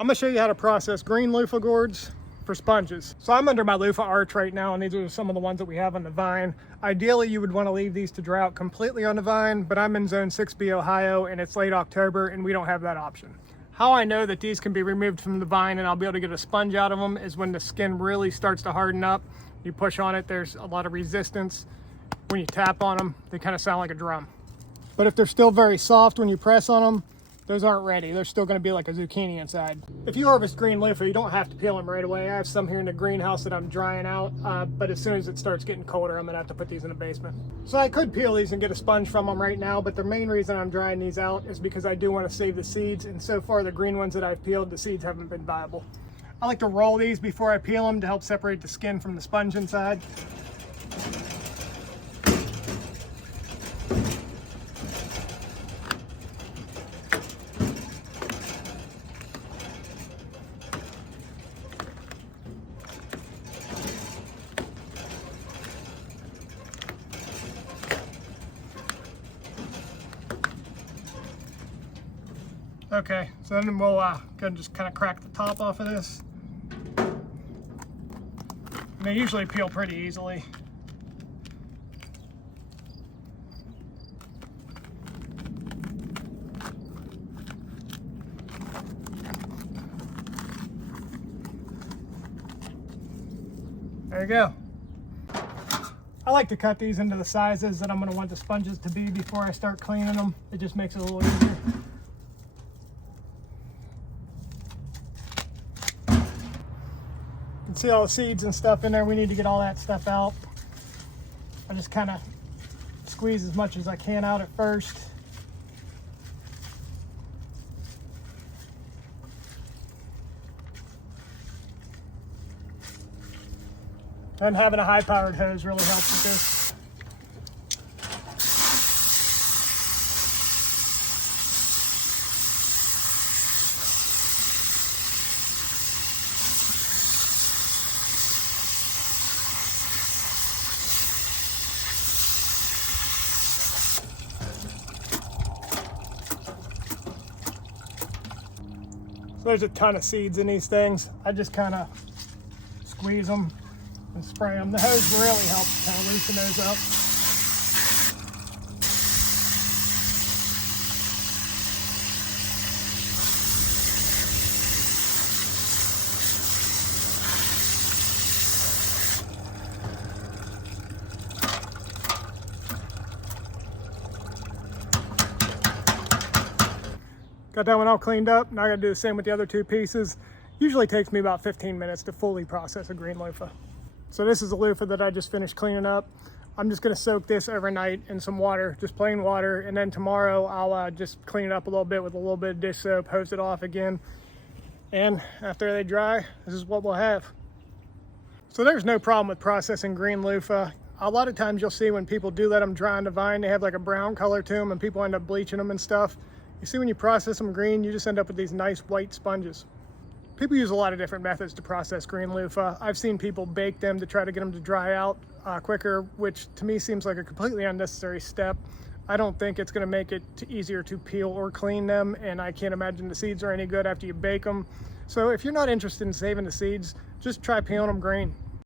I'm gonna show you how to process green loofah gourds for sponges. So I'm under my loofah arch right now, and these are some of the ones that we have on the vine. Ideally, you would want to leave these to dry out completely on the vine, but I'm in zone 6B Ohio and it's late October and we don't have that option. How I know that these can be removed from the vine and I'll be able to get a sponge out of them is when the skin really starts to harden up. You push on it, there's a lot of resistance. When you tap on them, they kind of sound like a drum. But if they're still very soft when you press on them, those aren't ready. They're still going to be like a zucchini inside. If you harvest green loofah, you don't have to peel them right away. I have some here in the greenhouse that I'm drying out, but as soon as it starts getting colder, I'm going to have to put these in the basement. So I could peel these and get a sponge from them right now, but the main reason I'm drying these out is because I do want to save the seeds, and so far the green ones that I've peeled, the seeds haven't been viable. I like to roll these before I peel them to help separate the skin from the sponge inside. Okay, so then we'll go and just kind of crack the top off of this. And they usually peel pretty easily. There you go. I like to cut these into the sizes that I'm going to want the sponges to be before I start cleaning them. It just makes it a little easier. You can see all the seeds and stuff in there. We need to get all that stuff out. I just kind of squeeze as much as I can out at first. And having a high-powered hose really helps with this. So there's a ton of seeds in these things. I just kind of squeeze them and spray them. The hose really helps kind of loosen those up. Got that one all cleaned up. Now I gotta do the same with the other two pieces. Usually takes me about 15 minutes to fully process a green loofah. So this is a loofah that I just finished cleaning up. I'm just gonna soak this overnight in some water, just plain water, and then tomorrow I'll just clean it up a little bit with a little bit of dish soap, hose it off again, and after they dry, this is what we'll have. So there's no problem with processing green loofah. A lot of times you'll see when people do let them dry on the vine, they have like a brown color to them and people end up bleaching them and stuff. You see, when you process them green, you just end up with these nice white sponges. People use a lot of different methods to process green loofah. I've seen people bake them to try to get them to dry out quicker, which to me seems like a completely unnecessary step. I don't think it's going to make it easier to peel or clean them, and I can't imagine the seeds are any good after you bake them. So if you're not interested in saving the seeds, just try peeling them green.